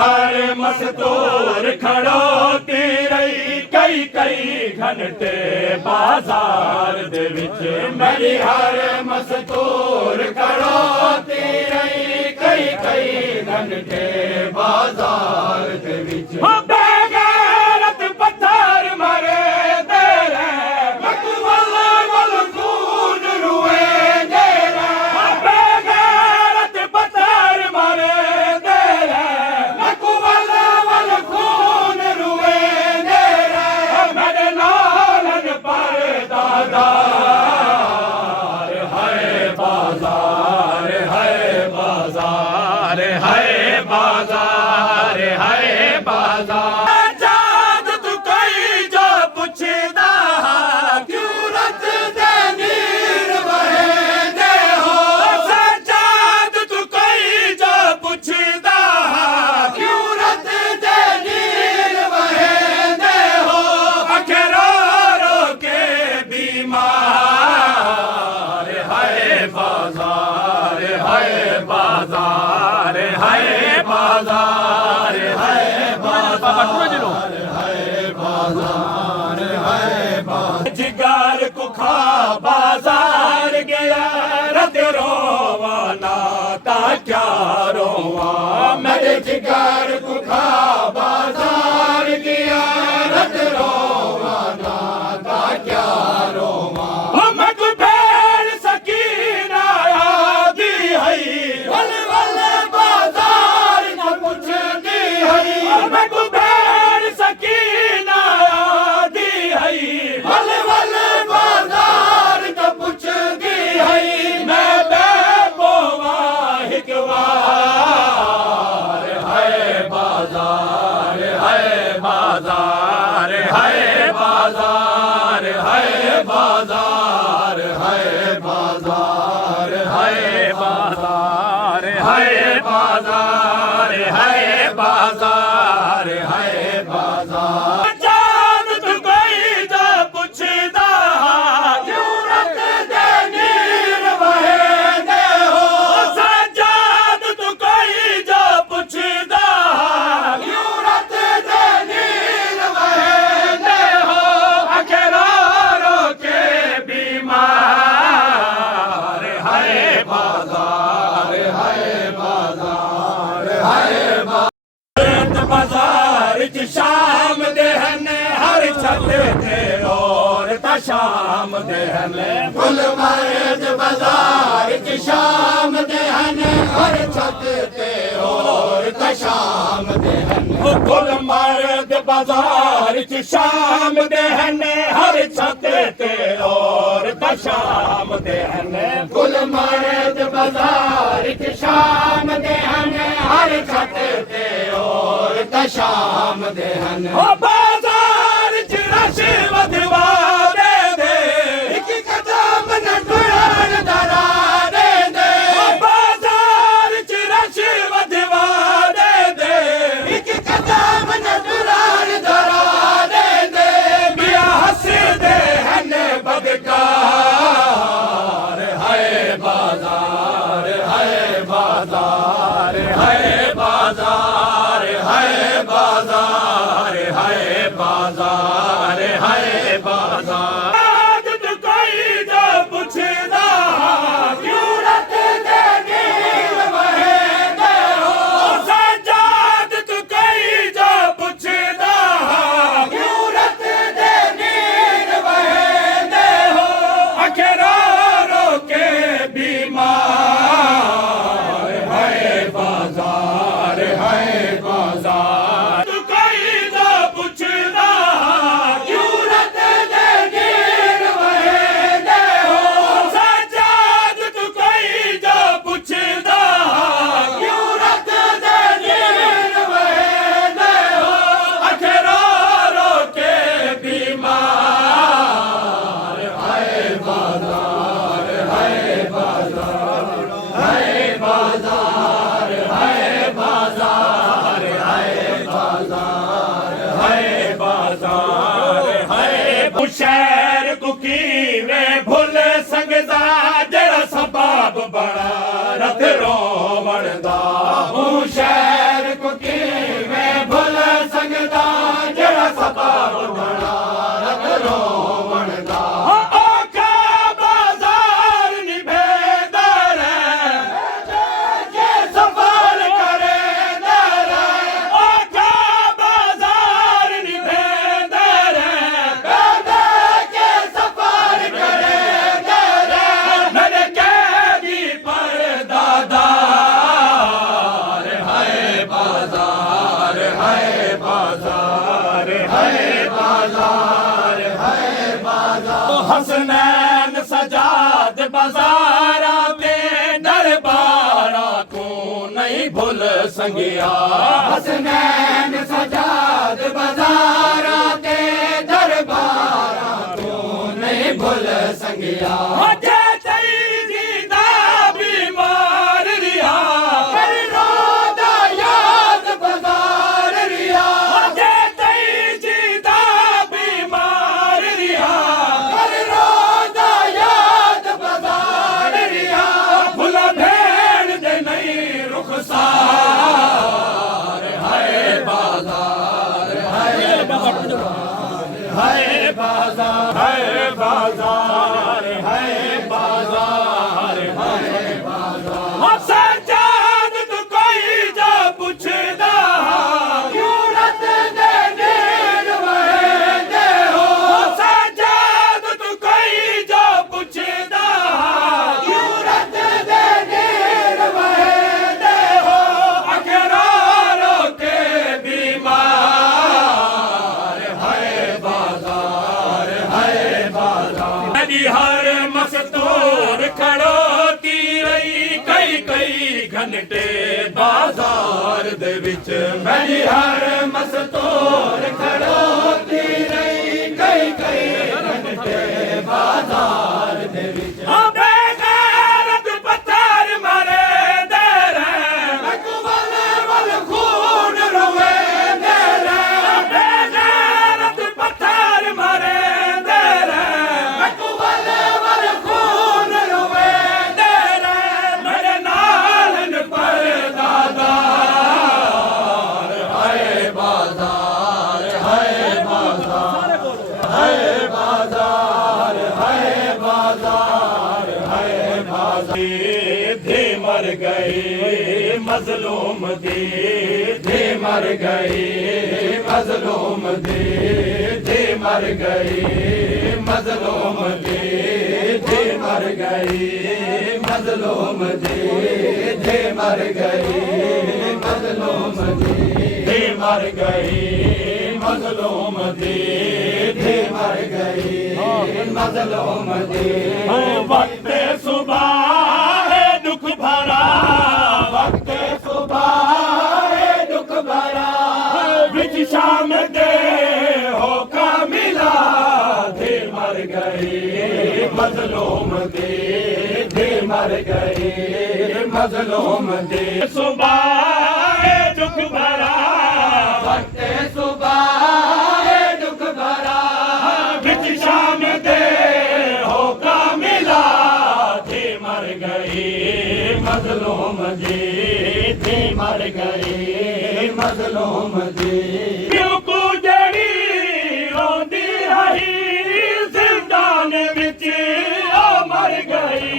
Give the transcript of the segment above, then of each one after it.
हर मस्तूर खड़ोती रही कई कई घंटे बाजार दे विच मेरी हर मस्तूर खड़ोती रही कई कई घंटे बाजार दे विच बेगैरत पत्थर मारे तेरे मकबल वल खून रुए तेरे बेगैरत पत्थर मारे तेरे मकबल वल खून रुए तेरे मेरे लालन पर दादार है बाजार है बाजार है बाजार है बाजार चाँद तू कोई जो पुछदा क्यों रत दे नीर बहेंदे हो चाँद तू कोई जो पुछदा क्यों रत दे नीर बहेंदे हो अखे रो रो के बीमार है बाजार है बाजार है बाजार है बाजार है जिगर को खा बाजार गया रत रोवाना ता क्या रोवा मेरे जिगर को खा बाजार गया रत रोवाना ता क्या रोवा मैं कोई भेड़ सकीना आदि है वल वल बाजार न पूछती है मैं कोई भेड़ सकीना आदि है वल वल बाजार न पूछती है मैं बेबोवा हिकवार है बाजार है बाजार है बाजार है बाजार है बाजार है बाजार है बाजार है बाजार है बाजार चाँद तू कोई जो पुछदा क्यों रत दे नीर बहेंदे हो चाँद तू कोई जो पुछदा क्यों रत दे नीर बहेंदे हो अखे रो रो के बीमार है बाजार है बाजार है बाजार च शाम दे हन हर छत ते और ता शाम दे हन फुल मर्द बाजार च शाम दे हन हर छत ते और ता शाम दे हन फुल मर्द बाजार च शाम दे हन हर छत ते और ता शाम दे हन फुल मर्द बाजार च शाम दे हन हर छत ते और ता शाम दे हन बाजार च रश वधवा दे दे एक कदम न टुरन दरा दे दे बाजार च रश वधवा दे दे एक कदम न टुरन दरा दे दे बिया हसदे हन बदकार है बाजार है बाजार है बाजार हाय बाजार, हाय बाजार, हाय बाजार। आदत कोई जो पुछदा क्यों रत दे नील वहेंदे हो, सजाद तू कोई जो पुछदा क्यों रत दे नील वहेंदे हो, अखरा रो के बीमार। हाय बाजार, हाय बाजार, तू कोई जो पुछदा क्यों रत दे नील वहेंदे हो, सजाद तू कोई जो पुछदा क्यों रत दे नील वहेंदे हो, अखरा रो के बीमार। हाय बाजार, हाय बाजार, हाय बाजार, हाय बाजार, हाय बाजार, हाय बाजार, हाय शहर को कीवे भुल सकदा जड़ा सबब बड़ा रत रोवण दा, शहर को कीवे भुल सकदा जड़ा सबब बड़ा रत रोवण दा। औखा बाजार निभेदा रे जे सफर करेंदा रे, औखा बाजार निभेदा रे जे सफर करेंदा रे, मेरे कैदी परदादार। हाय बाजार, हाय बाजार, हाय बाजार, हाय बाजार। हसनैन सजाद बाजारा ते दरबारा को नहीं भूल संगिया, हसनैन सजाद बाजारा ते दरबारा को नहीं भूल संगिया। जे जीदा बीमार रिया कर रोदा याद बाजार रिया, जे जीदा बीमार रिया कर रोदा याद बाजार रिया, भुला भेड़ दे नहीं रुखसार। हाय बाजार, हाय बाजार, हाय बाजार, हाय बाजार, हाय बाजार, हाय बाजार। सजाद तू कोई जो पुछदा क्यों रत दे नील वहेंदे हो, सजाद तू कोई जो पुछदा क्यों रत दे नील वहेंदे हो, अखरा रो के बीमार। हाय बाजार, हाय बाजार, मेरी हर मस्तूर खड़ोती रही कई कई घंटे बाजार दे विच, मेरी हर मस्तूर खड़ोती रही कई कई घंटे बाजार दे विच। बेगैरत पत्थर मारे दे रे, मकबल वल खून रोवे दे रे, बेगैरत पत्थर मारे दे रे, मकबल वल खून रोवे दे रे, मेरे नालन परदादार। हाय बाजार, हाय बाजार, हाय बाजार, हाय बाजार, हाय बाजार। धे मर गए मजलूम धे मर गए मजलूम धे मर गए मजलूम धे मर गए मजलूम धे मर गए मजलूम धे मर गए मजलूम धे मर गए मजलूम वक्त सुबह है दुख भरा, वक्त सुबह है दुख भरा, बिच शाम दे होका मिला धे मर गए मजलूम धे मर गए मजलूम सुबह है दुख भरा, वक्त सुबह है दुख भरा, बिच शाम दे होका मिला धे मर गए मजलूम जी, धे मर गए ਮਜ਼ਲੂਮ ਦੀ ਕਿਉਂਕਿ ਜਿਹੜੀ ਰੋਂਦੀ ਰਹੀ ਜ਼ਿੰਦਾਨ ਵਿੱਚ ਉਹ ਮਰ ਗਈ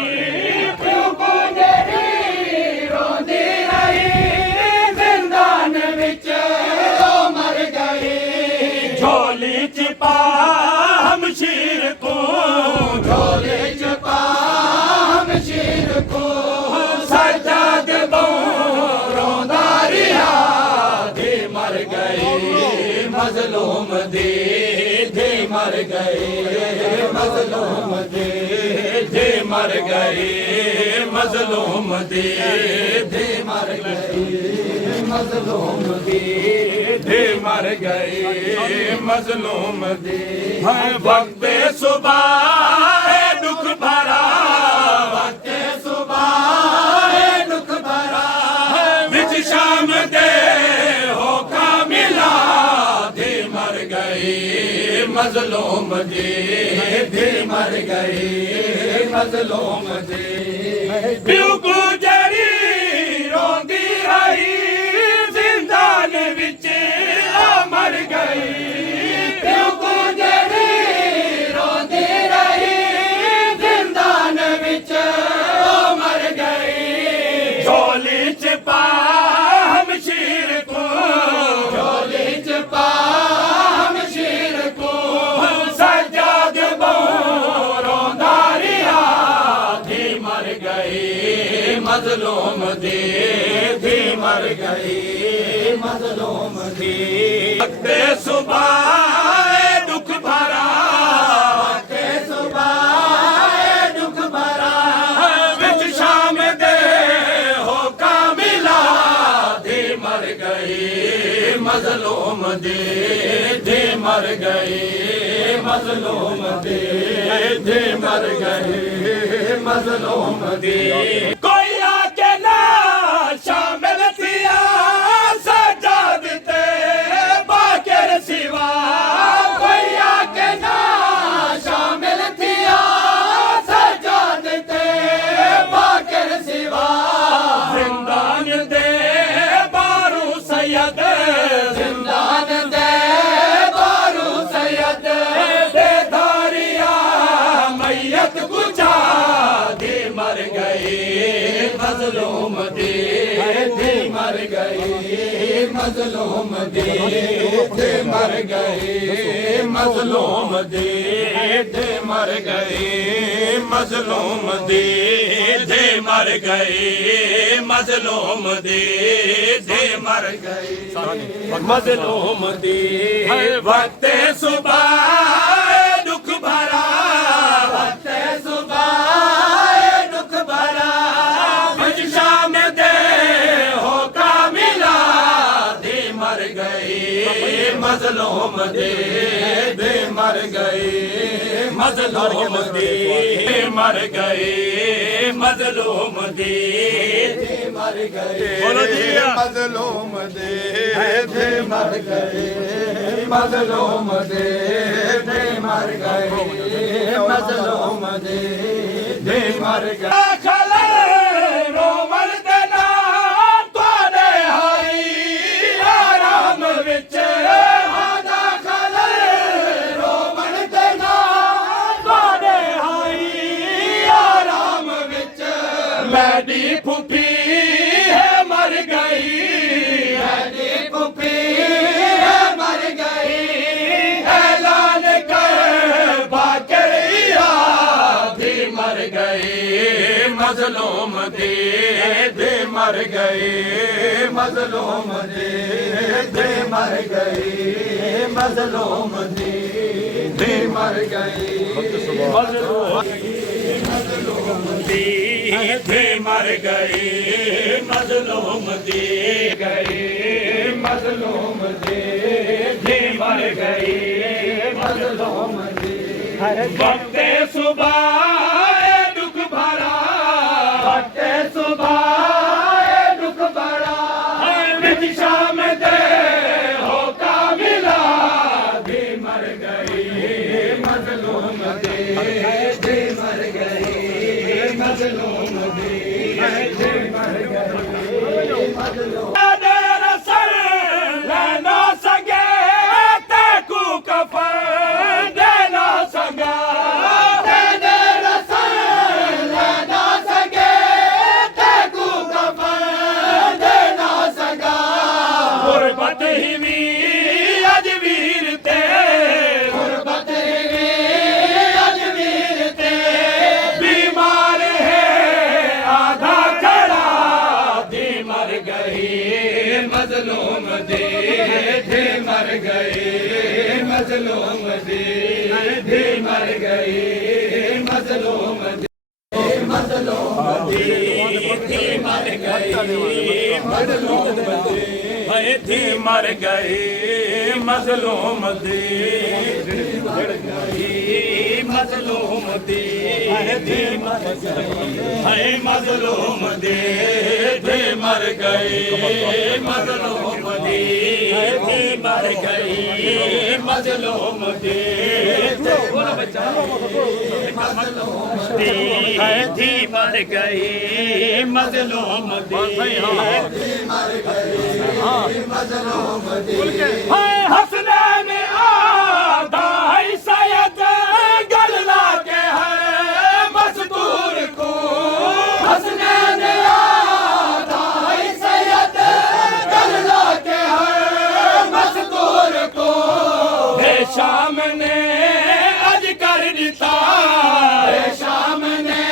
ਕਿਉਂਕਿ ਜਿਹੜੀ ਰੋਂਦੀ ਰਹੀ ਜ਼ਿੰਦਾਨ ਵਿੱਚ ਉਹ ਮਰ ਗਈ ਝੋਲੀ ਚ ਪਾ ਹਮਸ਼ੀਰ ਕੋ ਝੋਲੀ ਚ ਪਾ ਹਮਸ਼ੀਰ ਕੋ ਸਜਾਦ ਬੋ ਰੋਂਦਾ ਰਿਹਾ ਦੇ ਮਰ ਗਏ ਮਜ਼ਲੂਮ ਦੇ ਮਰ ਗਏ ਮਜ਼ਲੂਮ ਦੇ ਮਰ ਗਏ ਮਜ਼ਲੂਮ ਦੇ ਮਰ ਗਏ ਮਜ਼ਲੂਮ ਦੇ ਮਰ ਗਏ ਮਜ਼ਲੂਮ ਦੇ ਹੈ ਵਕਤ ਸੁਬਾਹ ਦੁੱਖ ਭਰਾ ਵਕਤ ਸੁਬਾਹ ਦੁੱਖ ਭਰਾ ਵਿੱਚ ਸ਼ਾਮ ਦੇ ਹੋਕਾ ਮਿਲਾ ਦੇ ਮਰ ਗਏ ਮਜ਼ਲੂਮ ਦੇ ਮਰ ਗਏ ਮਜ਼ਲੂਮ ਦੇ ਬਿਲਕੁਲ ਜਿਹੜੀ ਰੋਂਦੀ ਰਹੀ ਜ਼ਿੰਦਾਨ ਵਿੱਚ ਆ ਮਰ ਗਈ ਬਿਲਕੁਲ ਜਿਹੜੀ ਰੋਂਦੀ ਰਹੀ ਜ਼ਿੰਦਾਨ ਵਿੱਚ ਆ ਮਰ ਗਈ ਝੋਲੀ ਚ ਪਾ ਹਮਸ਼ੀਰ ਕੋ ਝੋਲੀ ਚ ਪਾ ਹਮਸ਼ੀਰ ਕੋ ਸਜਾਦ ਬੋ ਰੋਂਦਾ ਰਿਹਾ ਦੇ ਮਰ ਗਏ ਮਜ਼ਲੂਮ ਦੇ ਮਰ ਗਏ ਮਜ਼ਲੂਮ ਦੇ ਵਕਤ ਸੁਬਾਹ ਦੁੱਖ ਭਰਾ ਵਕਤ ਸੁਬਾਹ ਦੁੱਖ ਭਰਾ ਵਿੱਚ ਸ਼ਾਮ ਦੇ ਹੋਕਾ ਮਿਲਾ ਦੇ ਮਰ ਗਏ ਮਜ਼ਲੂਮ ਦੇ ਮਰ ਗਏ ਮਜ਼ਲੂਮ ਦੇ ਮਰ ਗਏ ਮਜ਼ਲੂਮ ਦੇ ਕੋਈ ਆ ਕੇ ਨਾ ਸ਼ਾਮਿਲ ਥਿਆ ਸਜਾਦ ਤੇ ਬਾਕਰ ਸਿਵਾ ਕੋਈ ਆ ਕੇ ਨਾ ਸ਼ਾਮਿਲ ਥਿਆ ਸਜਾਦ ਤੇ ਬਾਕਰ ਸਿਵਾ ਜ਼ਿੰਦਾਨ ਦੇ ਬਾਰੂ ਸੈਦ ਜ਼ਿੰਦਾਨ ਦੇ ਬਾਰੂ ਸੈਦ ਬੇਦਾਰੀਆ ਮੈयत ਗੁਜਾ ਦੇ ਮਰ ਗਏ ਮਜ਼ਲੂਮ ਦੇ ਮਰ ਗਏ ਮਜ਼ਲੂਮ ਦੇ ਮਰ ਗਏ ਮਜ਼ਲੂਮ ਦੇ ਮਰ ਗਏ ਮਜ਼ਲੂਮ ਦੇ ਮਰ ਗਏ ਮਜ਼ਲੂਮ ਦੇ ਮਰ ਗਏ ਮਜ਼ਲੂਮ ਦੇ ਵਕਤ ਸੁਬਾਹ ਦੁੱਖ ਭਰਾ ਵਕਤ ਸੁਬਾਹ ਦੁੱਖ ਭਰਾ ਵਿੱਚ ਸ਼ਾਮ ਦੇ ਹੋਕਾ ਮਿਲਾ ਦੇ ਮਰ ਗਏ ਮਜ਼ਲੂਮ ਦੇ ਮਰ ਗਏ ਮਜ਼ਲੂਮ ਦੇ ਮਰ ਗਏ ਮਜ਼ਲੂਮ ਦੇ ਮਰ ਗਏ ਬੋਲੋ ਜੀ ਮਜ਼ਲੂਮ ਦੇ ਮਰ ਗਏ ਮਜ਼ਲੂਮ ਦੇ ਮਰ ਗਏ ਮਜ਼ਲੂਮ ਦੇ ਮਰ ਗਏ ਖਲਰ ਰੋਵਣ ਦੇ ਨਾਮ ਤੁਹਾਡੇ ਹਾਈ ਆਰਾਮ ਵਿੱਚ ਆਦਾ ਖਲਰ ਰੋਵਣ ਦੇ ਨਾਮ ਤੁਹਾਡੇ ਹਾਈ ਆਰਾਮ ਵਿੱਚ ਮੈਡੀ ਫੁੱਫੀ ਹੈ ਮਰ ਗਈ ਮੈਡੀ ਫੁੱਫੀ ਹੈ ਮਰ ਗਈ ਐਲਾਨ ਕਰ ਬਾਕਰੀਆ ਦੇ ਮਰ ਗਏ ਮਜ਼ਲੂਮ ਦੇ ਮਰ ਗਏ ਮਜ਼ਲੂਮ ਦੇ ਮਰ ਗਏ ਮਜ਼ਲੂਮ ਦੇ ਮਰ ਗਏ ਮਜ਼ਲੂਮ ਦੇ ਮਰ ਗਏ ਮਜ਼ਲੂਮ ਦੇ ਗਏ ਮਜ਼ਲੂਮ ਦੇ ਮਰ ਗਏ ਮਜ਼ਲੂਮ ਦੇ ਵਕਤ ਸੁਬਾਹ ਦੁੱਖ ਭਰਾ ਵਕਤ ਸੁਬਾਹ ਦੁੱਖ ਭਰਾ ਵਿੱਚ ਸ਼ਾਮ ਦੇ ਹੋਕਾ ਮਿਲਾ ਦੇ ਮਰ ਗਏ ਮਜ਼ਲੂਮ ਦੇ ਮਰ ਗਏ ਮਜ਼ਲੂਮ ਦੇ ਮਰ ਗਏ ਮਜ਼ਲੂਮ गुरबत ही भी अजवीर ते गुरबत ही भी अजवीर ते बीमार है आधा खड़ा धी मर गई मजलूम दी मर गई मजलूम दी मर गई मजलूम दी मजलूम दी मर गई मजलूम दी थी मर गई मजलूम दी मजलूम दी मर गई है मजलूम दी मर गई मजलूम दी मर गई मजलूम दी थी मर गई मजलूम दी हसनैन आदा है सैयद गलला के है मजदूर को हसनैन आदा है सैयद गलला के है मजदूर को शाम ने अज कर दिता शाम ने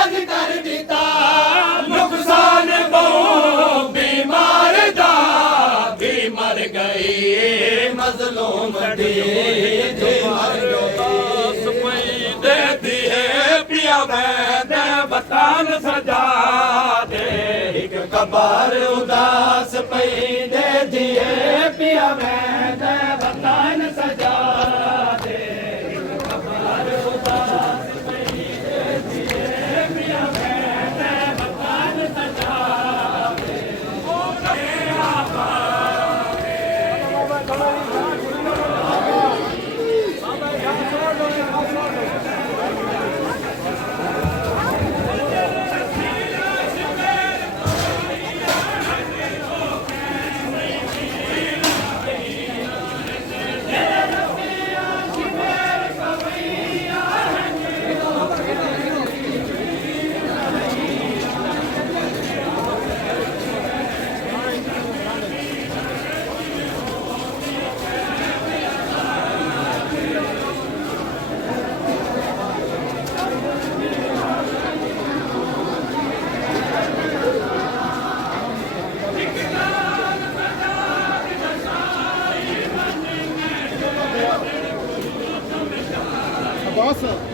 अज कर दिता नुकसान बहु बीमार दा भी मर गई मजलूम दी मर गई देती है पिया मैं बतान सजा दे एक कबार उदास पई दे दिए पिया मैं बतान सजा दे एक कबार उदास पई दे दिए पिया मैं बतान सजा दे ओ आपा Nossa!